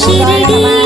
ஷிரடி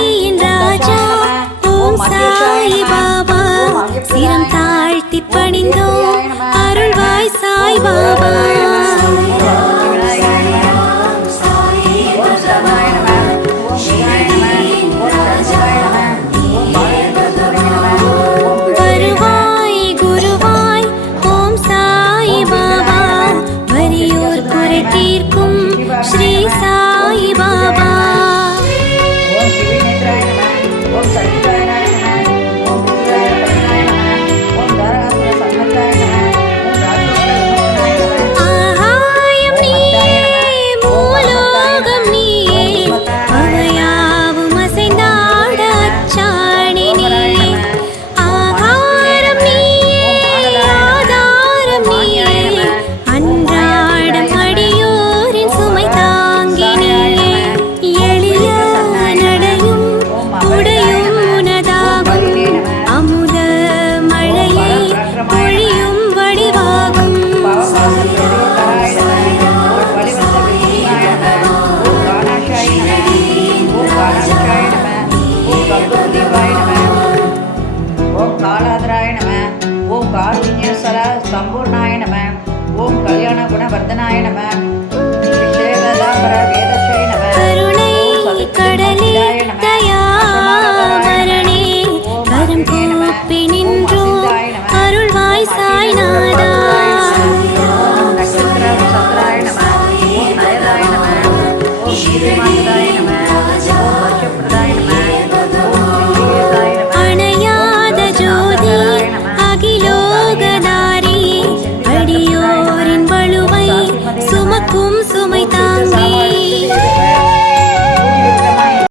சிவாய நம. ஓம் காலாதராய நம. ஓம் காருண்யஸ்வர சம்பூர்ணாய நம. ஓம் கல்யாண குணவர்தனாய நம.